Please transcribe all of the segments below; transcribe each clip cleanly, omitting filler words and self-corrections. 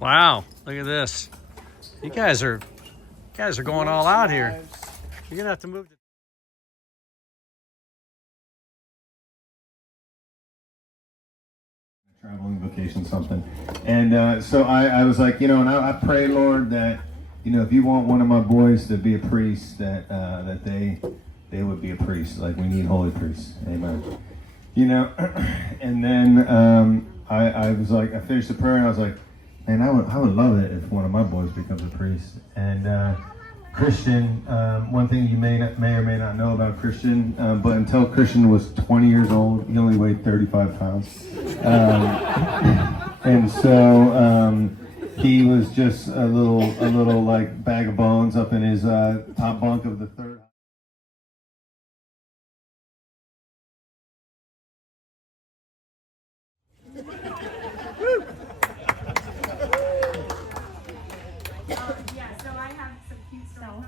Wow, look at this. You guys are going all out here. You're gonna have to move. Traveling vacation, something. And so I was like, and I pray, Lord, that, if you want one of my boys to be a priest, that they would be a priest. Like, we need holy priests. Amen. And then I was like, I finished the prayer and I was like, man, I would love it if one of my boys becomes a priest. And Christian, one thing you may or may not know about Christian, but until Christian was 20 years old, he only weighed 35 pounds. And so he was just a little like bag of bones up in his top bunk of the third.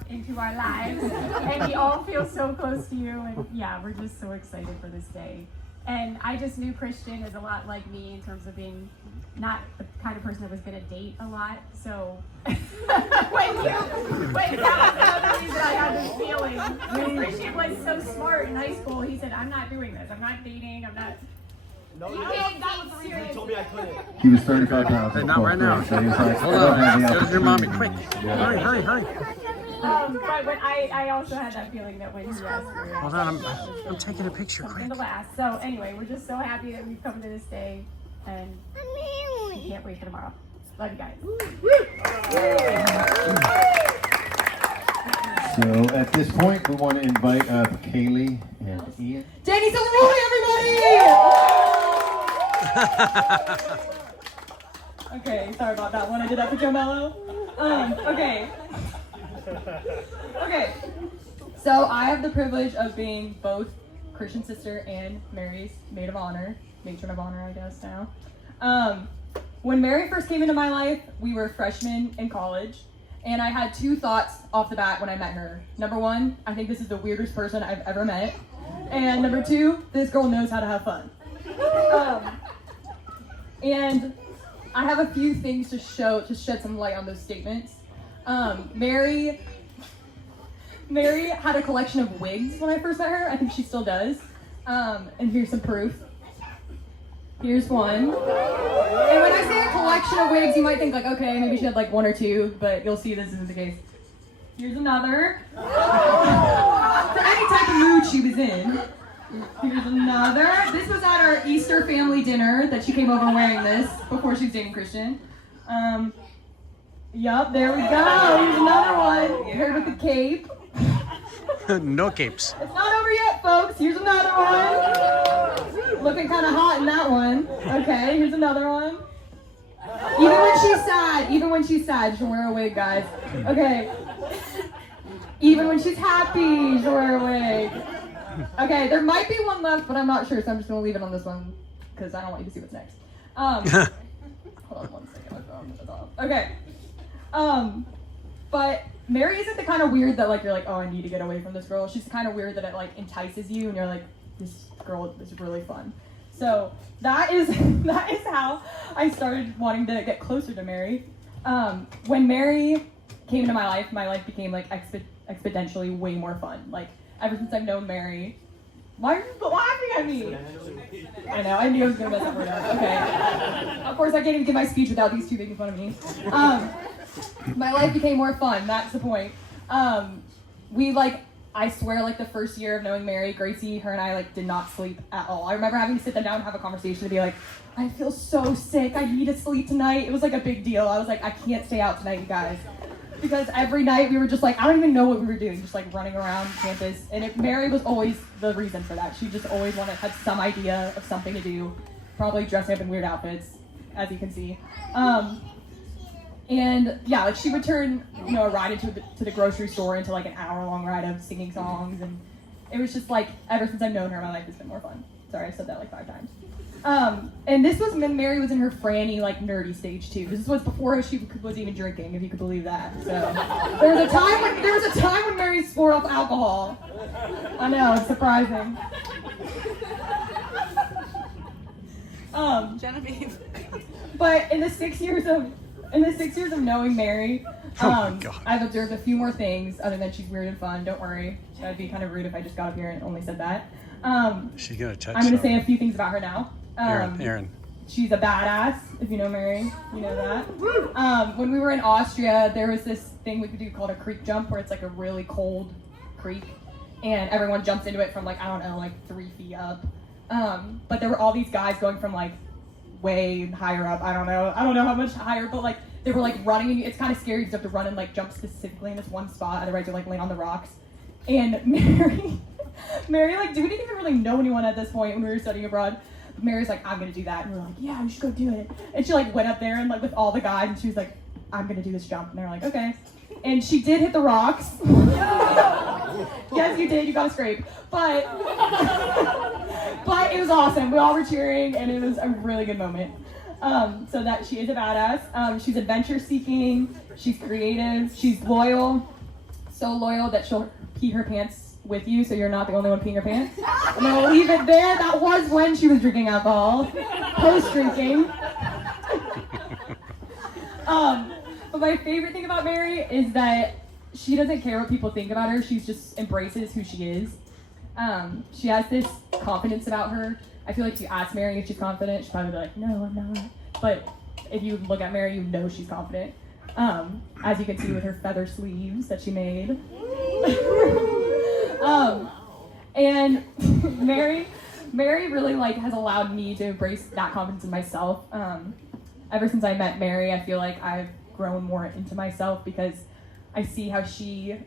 Into our lives, and we all feel so close to you, and yeah, we're just so excited for this day. And I just knew Christian is a lot like me in terms of being not the kind of person that was going to date a lot, so when that was the other reason I had this feeling. Christian was so smart in high school. He said, I'm not doing this, I'm not dating, I'm not. No, that was the reason he told me I couldn't. He was 35 pounds. Hey, not right now. So he was like, hold on, go to your mommy, quick. Hurry. But when I also had that feeling that when he asked me. Hold on, I'm taking a picture, quick. In the last. So anyway, we're just so happy that we've come to this day, and we can't wait for tomorrow. Love you guys. So at this point, we want to invite up Kaylee and Ian. Danny Silverboy, everybody! Okay, sorry about that one. I did that for Joe Mello. Okay. So I have the privilege of being both Christian's sister and Mary's maid of honor, matron of honor, I guess now. When Mary first came into my life, we were freshmen in college, and I had two thoughts off the bat when I met her. Number one, I think this is the weirdest person I've ever met, and number two, this girl knows how to have fun. And I have a few things to shed some light on those statements. Mary had a collection of wigs when I first met her. I think she still does. And here's some proof. Here's one. And when I say a collection of wigs, you might think like, okay, maybe she had like one or two, but you'll see this isn't the case. Here's another. For any type of mood she was in. Here's another. This was at our Easter family dinner that she came over wearing this before she was dating Christian. Yup, there we go. Here's another one. Paired with the cape. No capes. It's not over yet, folks. Here's another one. Looking kind of hot in that one. Okay, here's another one. Even when she's sad, she'll wear a wig, guys. Okay. Even when she's happy, she'll wear a wig. Okay, there might be one left, but I'm not sure, so I'm just gonna leave it on this one because I don't want you to see what's next. Hold on one second. Okay. But Mary isn't the kind of weird that like you're like, oh, I need to get away from this girl. She's the kind of weird that it like entices you, and you're like, this girl is really fun. So that is how I started wanting to get closer to Mary. When Mary came into my life became like exponentially way more fun. Like ever since I've known Mary. Why are you laughing at me? I know, I knew I was gonna mess up right now. Okay. Of course, I can't even give my speech without these two making fun of me. My life became more fun, that's the point. I swear, like the first year of knowing Mary, Gracie, her and I like did not sleep at all. I remember having to sit them down and have a conversation to be like, I feel so sick, I need to sleep tonight. It was like a big deal. I was like, I can't stay out tonight, you guys. Because every night we were just like, I don't even know what we were doing, just like running around campus. And Mary was always the reason for that. She just always had some idea of something to do, probably dressing up in weird outfits, as you can see. And yeah, like she would turn, a ride to the grocery store into like an hour-long ride of singing songs, and it was just like, ever since I've known her, my life has been more fun. Sorry, I said that like 5 times. And this was when Mary was in her franny, like nerdy stage too. This was before she was even drinking, if you could believe that. So there was a time when Mary swore off alcohol. I know, it's surprising. Genevieve. But in the 6 years of in the 6 years of knowing Mary, Oh my God. I've observed a few more things other than she's weird and fun. Don't worry. That'd be kind of rude if I just got up here and only said that. She's gonna touch. I'm going to say a few things about her now. Aaron. She's a badass. If you know Mary, you know that. When we were in Austria, there was this thing we could do called a creek jump, where it's like a really cold creek, and everyone jumps into it from like, I don't know, like 3 feet up. But there were all these guys going from like way higher up. I don't know how much higher, but like they were like running, and it's kind of scary because you have to run and like jump specifically in this one spot, otherwise you're like laying on the rocks. And Mary, like, we didn't even really know anyone at this point when we were studying abroad. But Mary's like, I'm gonna do that, and we were like, yeah, we should go do it. And she like went up there and like with all the guys, and she was like, I'm gonna do this jump, and they're like, okay. And she did hit the rocks. Yes, you did. You got a scrape, but it was awesome. We all were cheering, and it was a really good moment. So that she is a badass. She's adventure seeking. She's creative. She's loyal. So loyal that she'll pee her pants with you, so you're not the only one peeing your pants. I'm gonna leave it there. That was when she was drinking alcohol, post drinking. But my favorite thing about Mary is that she doesn't care what people think about her. She just embraces who she is. She has this confidence about her. I feel like if you ask Mary if she's confident, she'd probably be like, no, I'm not. But if you look at Mary, you know she's confident. As you can see with her feather sleeves that she made. And Mary really like has allowed me to embrace that confidence in myself. Ever since I met Mary, I feel like I've grown more into myself because I see how she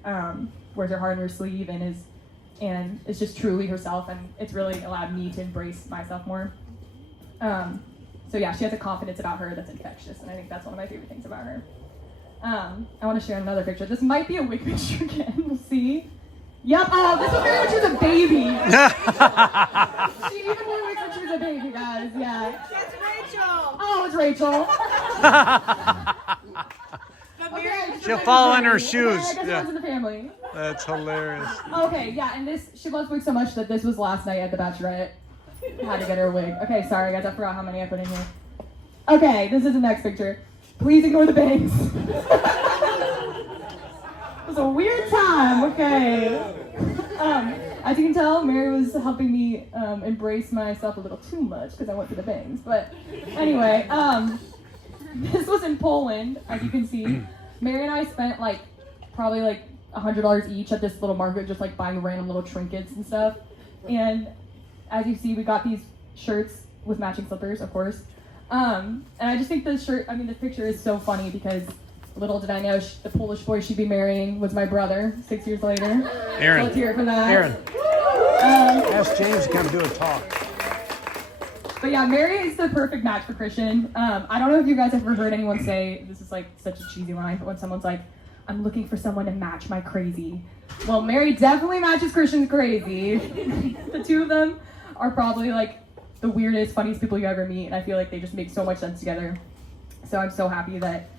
wears her heart on her sleeve and is just truly herself, and it's really allowed me to embrace myself more. So yeah, she has a confidence about her that's infectious, and I think that's one of my favorite things about her. I want to share another picture. This might be a wig picture again. We'll see. Yep. Oh, this was Mary when she was a baby. She even wore wigs when she was a baby, guys. Yeah. That's Rachel. Oh, it's Rachel. Okay, She'll fall in her shoes. Okay, I guess Yeah. it was in the family. That's hilarious. Okay, yeah, and she loves wigs so much that this was last night at the Bachelorette. Had to get her a wig. Okay, sorry guys, I forgot how many I put in here. Okay, this is the next picture. Please ignore the bangs. It was a weird time, okay. As you can tell, Mary was helping me embrace myself a little too much because I went for the bangs. But anyway, this was in Poland, as you can see. Mary and I spent probably $100 each at this little market, just buying random little trinkets and stuff. And as you see, we got these shirts with matching slippers, of course. And I just think this picture is so funny because little did I know the Polish boy she'd be marrying was my brother 6 years later. Aaron. So let's hear it for that. Aaron. Ask James to come do a talk. But yeah, Mary is the perfect match for Christian. I don't know if you guys have ever heard anyone say, this is such a cheesy line, but when someone's like, I'm looking for someone to match my crazy. Well, Mary definitely matches Christian's crazy. The two of them are probably the weirdest, funniest people you ever meet, and I feel like they just make so much sense together. So I'm so happy that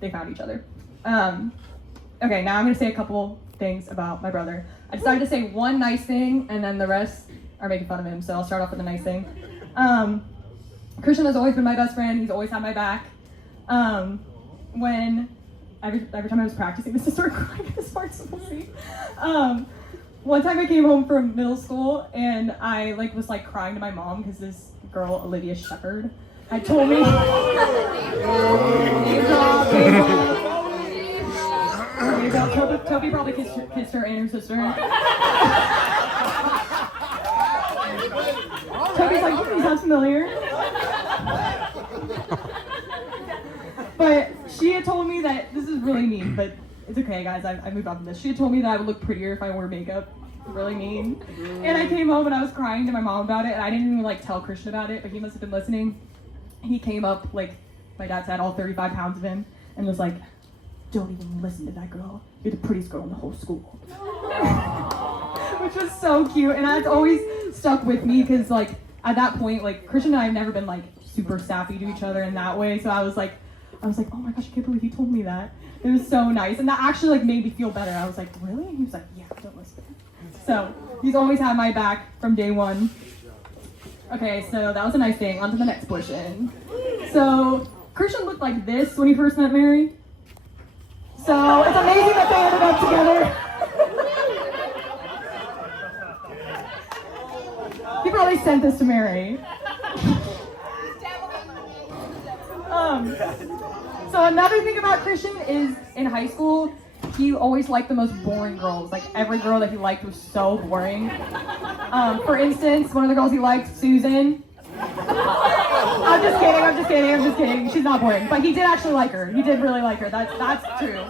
they found each other. Okay, now I'm gonna say a couple things about my brother. I decided to say one nice thing, and then the rest are making fun of him, so I'll start off with a nice thing. Christian has always been my best friend. He's always had my back. When every time I was practicing, this is sort of crying at this part, so we'll see. One time I came home from middle school and I was crying to my mom because this girl, Olivia Shepherd, had told me. Toby probably kissed her and her sister. Toby's like, he sounds familiar. But she had told me that, this is really mean, but it's okay guys, I moved on from this. She had told me that I would look prettier if I wore makeup. Really mean. And I came home and I was crying to my mom about it, and I didn't even tell Christian about it, but he must have been listening. He came up, my dad's had all 35 pounds of him, and was like, don't even listen to that girl. You're the prettiest girl in the whole school. Which was so cute, and that's always stuck with me, because at that point, Christian and I have never been super sappy to each other in that way, so I was like, oh my gosh, I can't believe he told me that. It was so nice, and that actually made me feel better. I was like, really? And he was like, yeah, don't listen. So he's always had my back from day one. Okay, so that was a nice thing. On to the next portion. So Christian looked like this when he first met Mary. So it's amazing that they ended up together. He probably sent this to Mary. So another thing about Christian is in high school, he always liked the most boring girls. Like every girl that he liked was so boring. For instance, one of the girls he liked, Susan. I'm just kidding. She's not boring, but he did actually like her. He did really like her. That's true.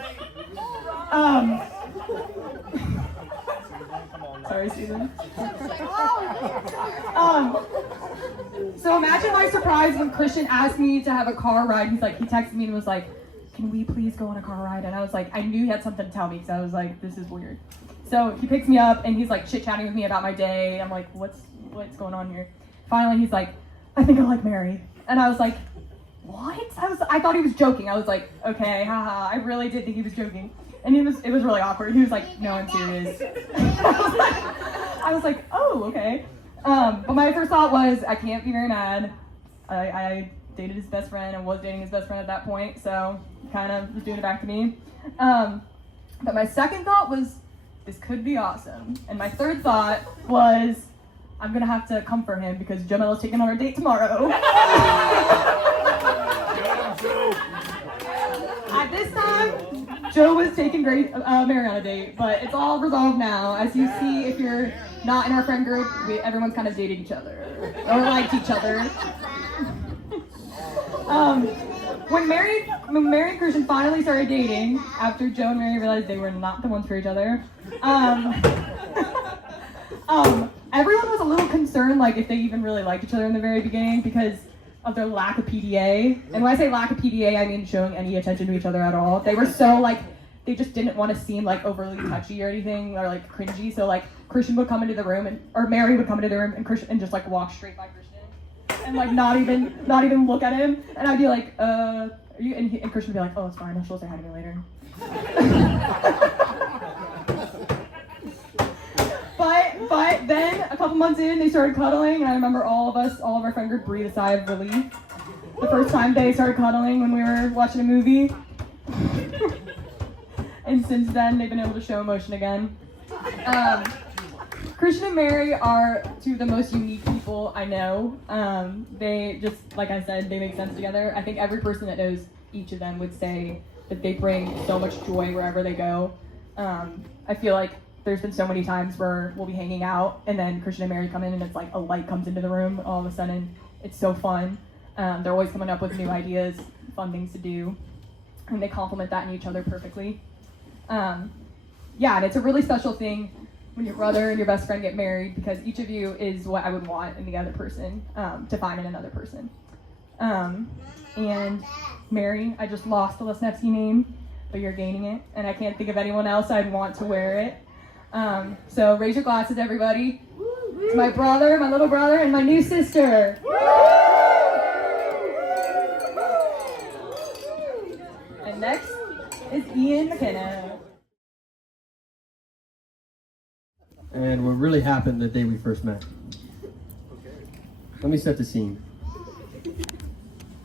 Sorry, Susan. So imagine my surprise when Christian asked me to have a car ride. He texted me and was like, "Can we please go on a car ride?" And I was like, I knew he had something to tell me because I was like, this is weird. So he picks me up and he's like chit-chatting with me about my day. I'm like, what's going on here? Finally, he's like, "I think I like Mary." And I was like, what? I thought he was joking. I was like, okay, haha. I really did think he was joking. And it was really awkward. He was like, "No, I'm serious." I was like, oh, okay. But my first thought was, I can't be very mad. I dated his best friend and was dating his best friend at that point, so he kind of was doing it back to me. But my second thought was, this could be awesome. And my third thought was, I'm gonna have to comfort him because Jomel's taking on our date tomorrow. At this time, Joe was taking Mary on a date, but it's all resolved now. As you see, if you're not in our friend group, everyone's kind of dated each other or liked each other. When Mary and Christian finally started dating, after Joe and Mary realized they were not the ones for each other, everyone was a little concerned, like if they even really liked each other in the very beginning because of their lack of PDA. And when I say lack of PDA, I mean showing any attention to each other at all. They were so like, they just didn't want to seem like overly touchy or anything or like cringy. So like Christian would come into the room or Mary would come into the room and Christian and just like walk straight by Christian and like not even look at him. And I'd be like, are you? And Christian would be like, "Oh, it's fine. She'll say hi to me later." But then a couple months in, they started cuddling, and I remember all of our friend group breathed a sigh of relief the first time they started cuddling when we were watching a movie. And since then, they've been able to show emotion again. Christian and Mary are two of the most unique people I know. They just, like I said, they make sense together. I think every person that knows each of them would say that they bring so much joy wherever they go. I feel like there's been so many times where we'll be hanging out and then Christian and Mary come in and it's like a light comes into the room all of a sudden. It's so fun. They're always coming up with new ideas, fun things to do, and they complement that in each other perfectly. And it's a really special thing when your brother and your best friend get married because each of you is what I would want in the other person, to find in another person. And Mary, I just lost the Lesnevsky name, but you're gaining it, and I can't think of anyone else I'd want to wear it. So raise your glasses, everybody. It's my brother, my little brother, and my new sister. And next is Ian McKenna. And what really happened the day we first met. Let me set the scene.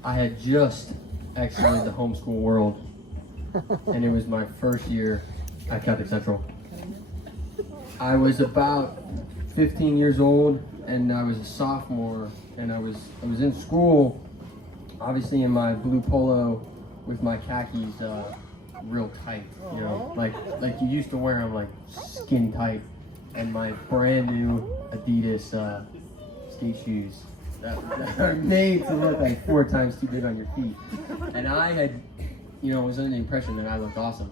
I had just exited the homeschool world, and it was my first year at Catholic Central. I was about 15 years old, and I was a sophomore, and I was in school, obviously in my blue polo with my khakis real tight, you know, like you used to wear them like skin tight, and my brand new Adidas skate shoes that are made to look like 4 times too big on your feet. And I had, was under the impression that I looked awesome.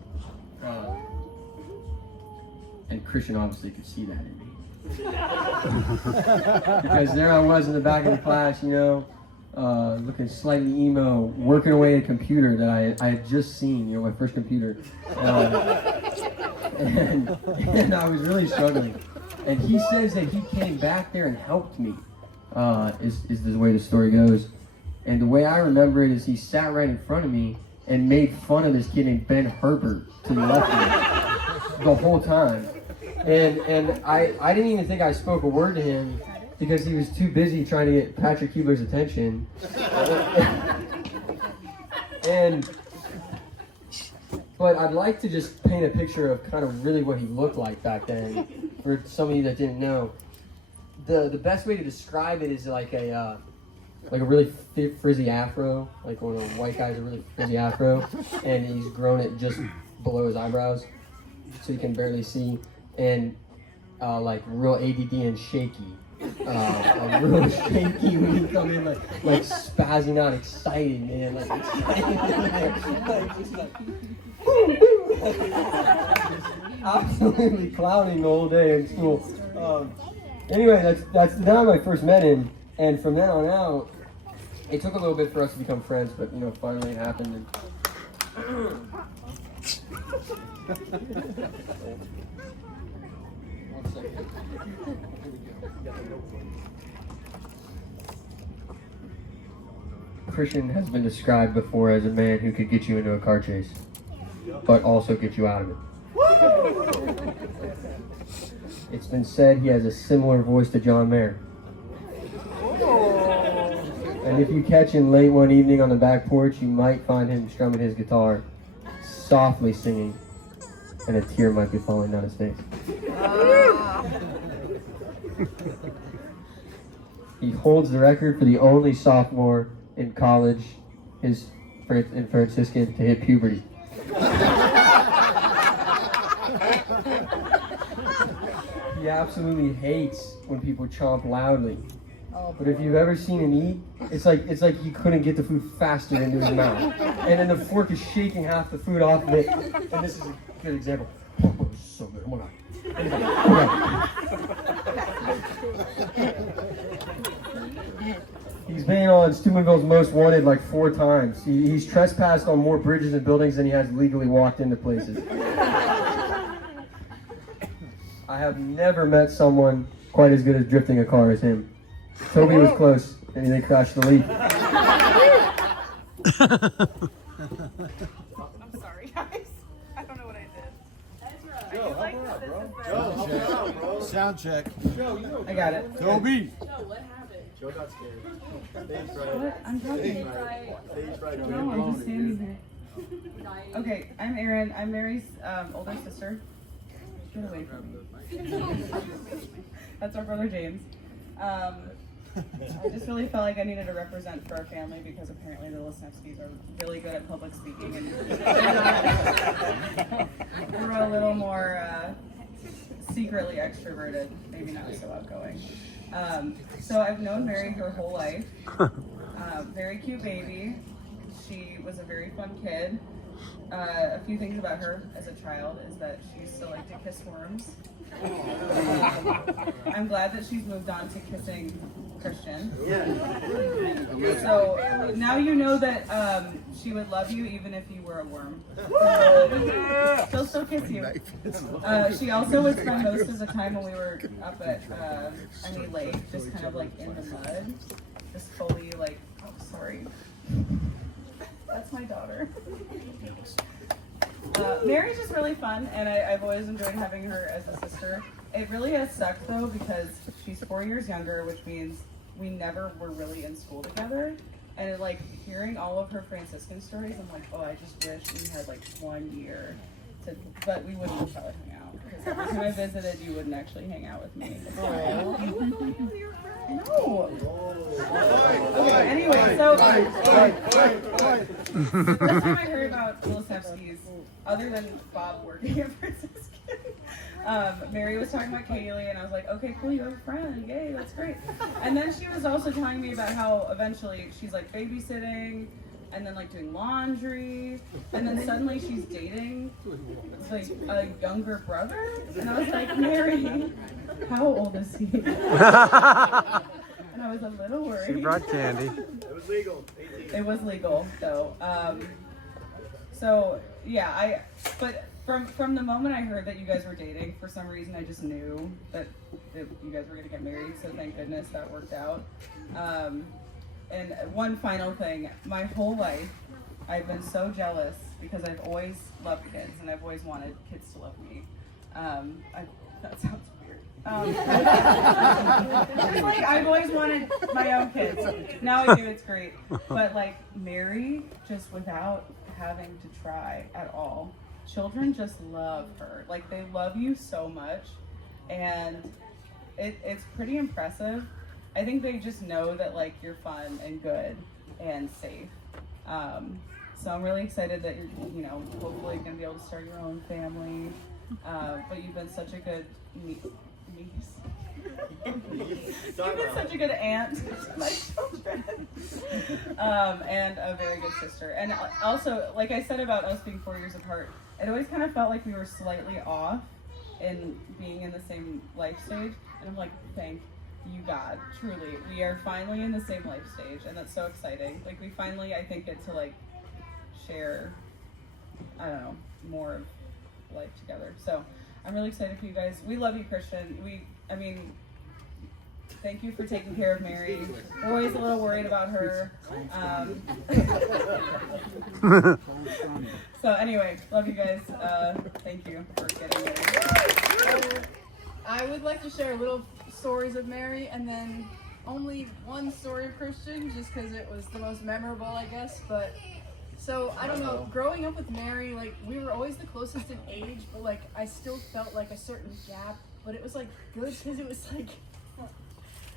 And Christian obviously could see that in me. Because there I was in the back of the class, looking slightly emo, working away at a computer that I had just seen, my first computer. And I was really struggling. And he says that he came back there and helped me, is the way the story goes. And the way I remember it is he sat right in front of me and made fun of this kid named Ben Herbert to the left of me the whole time. And I didn't even think I spoke a word to him because he was too busy trying to get Patrick Keebler's attention. But I'd like to just paint a picture of kind of really what he looked like back then for some of you that didn't know. The best way to describe it is like a really frizzy afro, like one of the white guys, a really frizzy afro, and he's grown it just below his eyebrows, so you can barely see, and like real ADD and shaky. Real shaky when you come in, like spazzing out, excited, man, like excited, absolutely clowning the whole day in school. Anyway, that's the time I first met him, and from then on out, it took a little bit for us to become friends, but finally it happened. Christian has been described before as a man who could get you into a car chase, but also get you out of it. It's been said he has a similar voice to John Mayer. And if you catch him late one evening on the back porch, you might find him strumming his guitar, softly singing, and a tear might be falling down his face. He holds the record for the only sophomore in college in Franciscan to hit puberty. He absolutely hates when people chomp loudly. But if you've ever seen him eat, it's like he couldn't get the food faster into his mouth. And then the fork is shaking half the food off of it. And this is a good example. Oh, this is so good. Oh my God. He's been on Steubenville's Most Wanted like 4 times. He's trespassed on more bridges and buildings than he has legally walked into places. I have never met someone quite as good at drifting a car as him. Toby was close, and he then crashed the lead. I'm sorry, guys. I don't know what I did. Joe, help her out, bro. Joe, help her out, bro. Sound check. Joe, you know. I got it. Toby. Joe got scared. Stage fright. What? I'm talking. Stage fright. No, I'm just standing there. Okay, I'm Erin. I'm Mary's older sister. Get away from me. That's our brother James. I just really felt like I needed to represent for our family because apparently the Lesnevskys are really good at public speaking and we're a little more secretly extroverted, maybe not so outgoing. So I've known Mary her whole life. Very cute baby. She was a very fun kid. A few things about her as a child is that she used to like to kiss worms. I'm glad that she's moved on to kissing Christian. So now you know that she would love you even if you were a worm. She'll still kiss you. She also would spend most of the time when we were up at any lake, just kind of like in the mud, just fully like, oh sorry. That's my daughter. Mary's just really fun, and I've always enjoyed having her as a sister. It really has sucked though because she's 4 years younger, which means we never were really in school together. And like hearing all of her Franciscan stories, I'm like, oh, I just wish we had like 1 year to, but we wouldn't probably hang out because every time I visited, you wouldn't actually hang out with me. No. Okay, anyway, so the first time I heard about the Lesnevskys, other than Bob working at Franciscan, Mary was talking about Kaylee, and I was like, okay, cool, you have a friend, yay, that's great. And then she was also telling me about how eventually she's like babysitting, and then like doing laundry, and then suddenly she's dating like a younger brother, and I was like, Mary, how old is he? And I was a little worried. She brought candy. It was legal. 18. It was legal, though. So yeah, but from the moment I heard that you guys were dating, for some reason I just knew that you guys were gonna get married. So thank goodness that worked out. And one final thing, my whole life I've been so jealous because I've always loved kids and I've always wanted kids to love me. That sounds weird. Just like I've always wanted my own kids. Now I do, it's great. But like Mary, just without having to try at all, children just love her. Like they love you so much, and it's pretty impressive. I think they just know that like you're fun and good and safe. So I'm really excited that you're, hopefully gonna be able to start your own family. But you've been such a good niece. You've been such a good aunt to my children. And a very good sister. And also, like I said about us being 4 years apart, it always kind of felt like we were slightly off in being in the same life stage. And I'm like, thank you, God. Truly, we are finally in the same life stage, and that's so exciting. Like we finally, I think, get to like share, I don't know, more of life together. So I'm really excited for you guys. We love you, Christian. Thank you for taking care of Mary. We're always a little worried about her. So anyway, love you guys. Thank you for getting married. I would like to share little stories of Mary, and then only one story of Christian, just because it was the most memorable, I guess. But so I don't know, growing up with Mary, like we were always the closest in age, but like I still felt like a certain gap. But it was like good because it was like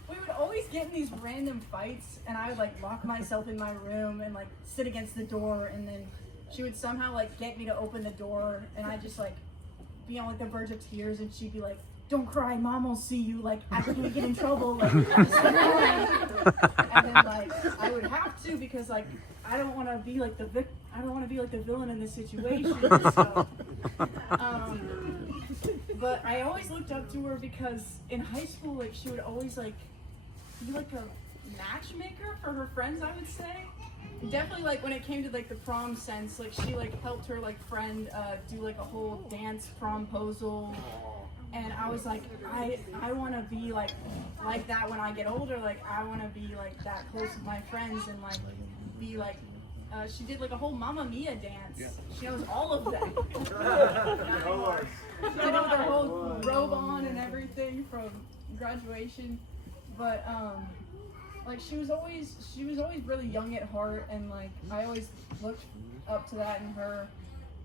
we would always get in these random fights, and I would like lock myself in my room and like sit against the door, and then she would somehow like get me to open the door, and I just like be on like the verge of tears, and she'd be like, "Don't cry, Mom will see you, like after we get in trouble." Like, and then like I would have to, because like I don't want to be like the villain in this situation. So, but I always looked up to her because in high school, like she would always like be like a matchmaker for her friends, I would say. Definitely like when it came to like the prom sense, like she like helped her like friend do like a whole dance promposal. And I was like, I want to be like that when I get older. Like I want to be like that close with my friends, and like be like. She did like a whole Mamma Mia dance. She knows all of that. She did it with her whole robe on and everything from graduation. But like she was always really young at heart, and like I always looked up to that in her.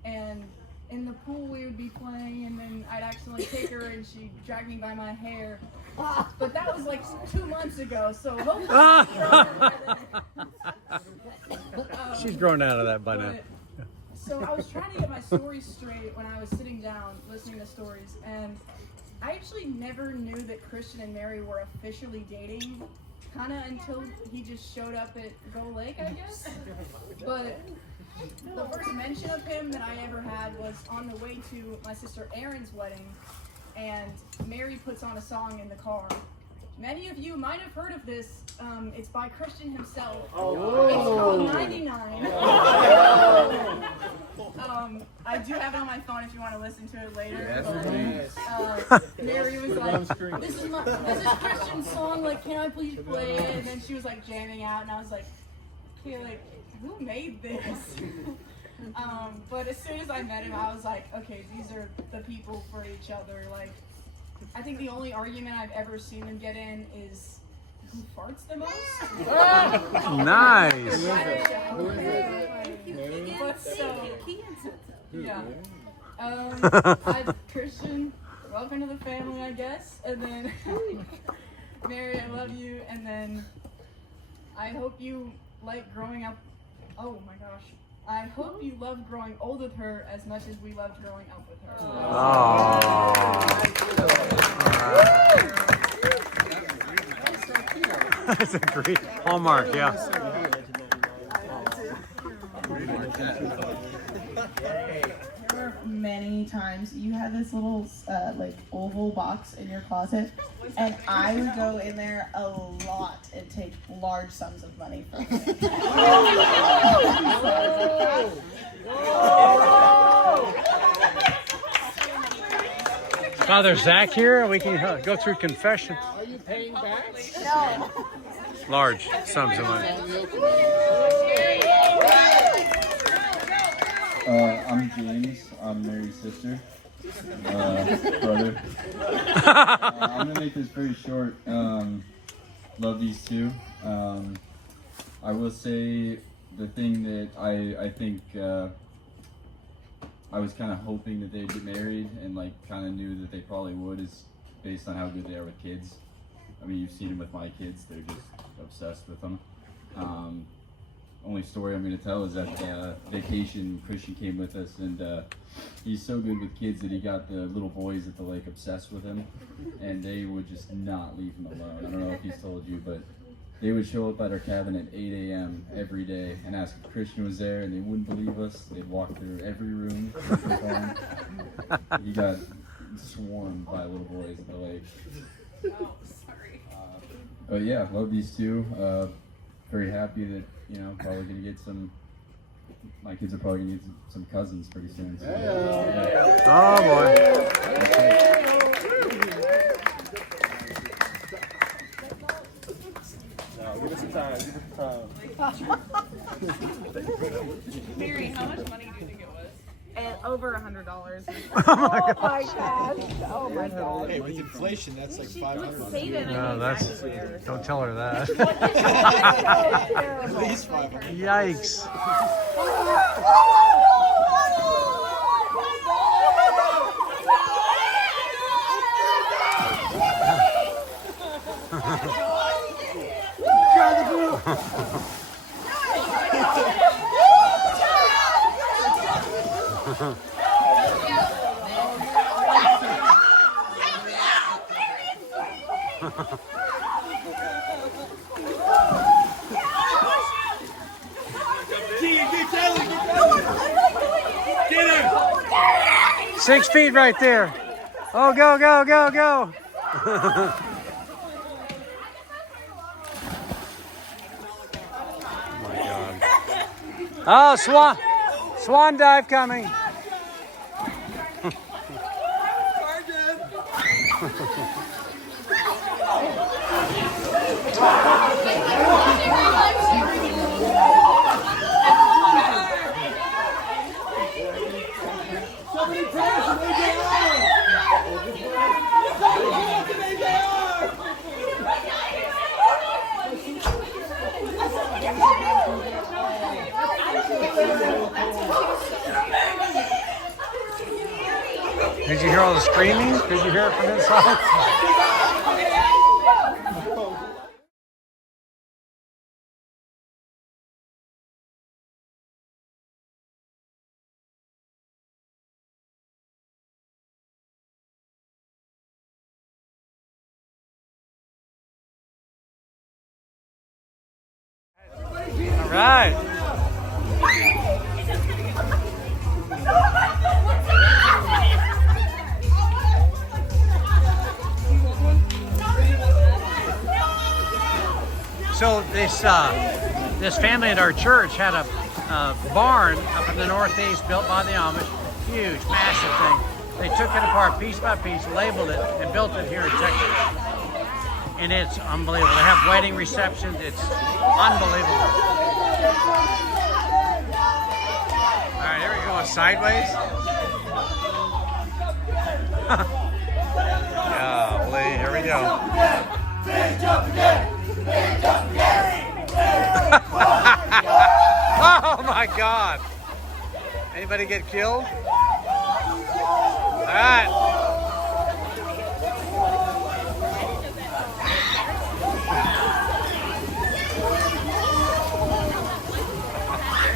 And in the pool we would be playing, and then I'd accidentally take her and she'd drag me by my hair. But that was like 2 months ago, so hopefully She's grown out of that by now. So I was trying to get my stories straight when I was sitting down listening to stories, and I actually never knew that Christian and Mary were officially dating, kind of until he just showed up at Go Lake, I guess. But the first mention of him that I ever had was on the way to my sister Erin's wedding, and Mary puts on a song in the car. Many of you might have heard of this. It's by Christian himself. It's called 99. I do have it on my phone if you want to listen to it later. Mary was like, this is Christian's song, like, can I please play it? And then she was like jamming out, and I was like, okay, like, who made this? But as soon as I met him, I was like, okay, these are the people for each other. Like, I think the only argument I've ever seen them get in is who farts the most. Nice. But so, yeah. Christian, welcome to the family, I guess. And then, Mary, I love you. And then, I hope you like growing up. Oh my gosh. I hope you loved growing old with her as much as we loved growing up with her. That's a great hallmark, yeah. Many times you had this little like oval box in your closet, and I would go in there a lot and take large sums of money from it. Father Zach here. We can go through confession. Are you paying back? No. Large sums of money. I'm James. I'm Mary's sister. brother. I'm gonna make this very short. Love these two. I will say the thing that I think I was kind of hoping that they'd get married and like kind of knew that they probably would is based on how good they are with kids. I mean, you've seen them with my kids; they're just obsessed with them. Only story I'm going to tell is that vacation, Christian came with us, and he's so good with kids that he got the little boys at the lake obsessed with him, and they would just not leave him alone. I don't know if he's told you, but they would show up at our cabin at 8 a.m. every day and ask if Christian was there, and they wouldn't believe us. They'd walk through every room. He got swarmed by little boys at the lake. Oh, sorry. But yeah, love these two. Very happy that, you know, probably gonna get some. My kids are probably gonna get some cousins pretty soon. So, yeah. Oh boy. Give it some time. Give it some time. Mary, how much money do you think it was? Over $100. Oh my gosh. Oh my god. Hey, with inflation, that's like $500. No, that's. Don't tell her that. At least $500. Yikes. Get him! 6 feet right there. Oh, go, go, go, go. Oh my God. Oh, swan dive coming. Did you hear all the screaming? Did you hear it from inside? All right. So this family at our church had a barn up in the Northeast built by the Amish, huge, massive thing. They took it apart piece by piece, labeled it, and built it here in Texas. And it's unbelievable. They have wedding receptions. It's unbelievable. All right, here we go. Sideways. Golly, here we go. Oh my God! Anybody get killed? All right.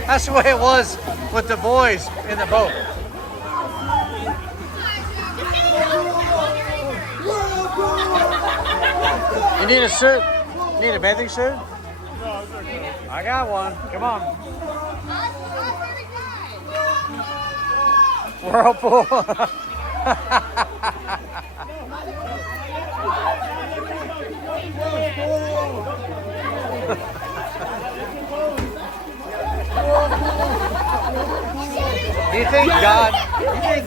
That's the way it was with the boys in the boat. You need a suit? You need a bathing suit? I got one. Come on. Whirlpool. Do you think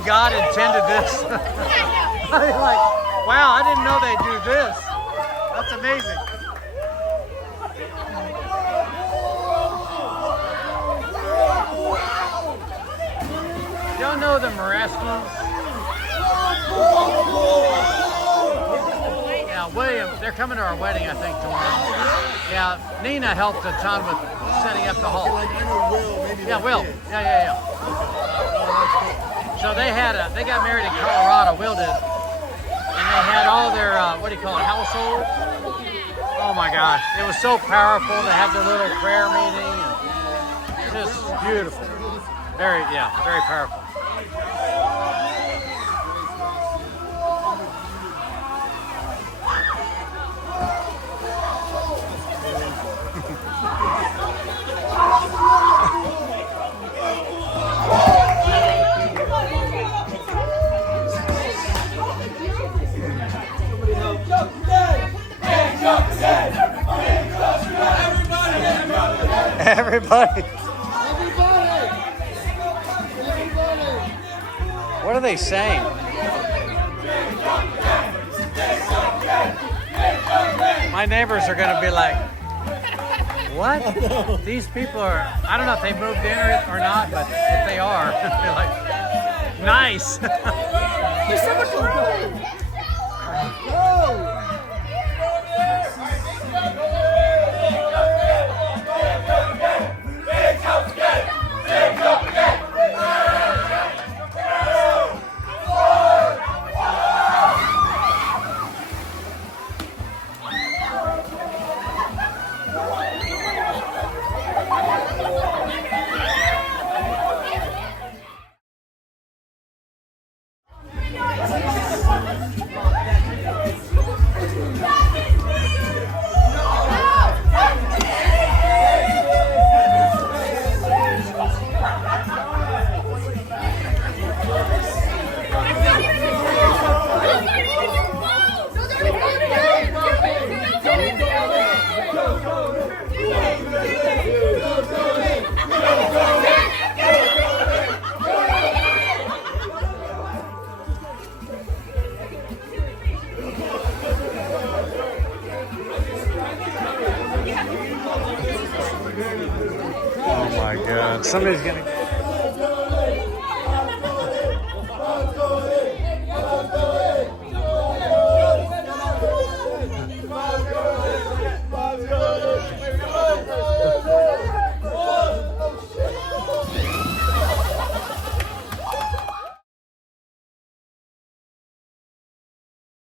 God intended this? I'm like, wow, I didn't know they'd do this. That's amazing. Y'all know the Maraskins? Yeah, William, they're coming to our wedding, I think, tomorrow. Yeah, Nina helped a ton with setting up the hall. Yeah, Will. Yeah. So they got married in Colorado, Will did. And they had all their, what do you call it, household? Oh my gosh, it was so powerful to have their little prayer meeting. And just beautiful. Very powerful. Everybody. What are they saying? My neighbors are going to be like, what? These people are, I don't know if they moved in or not, but if they are, they're like, nice. There's so much room. Oh my God, somebody's gonna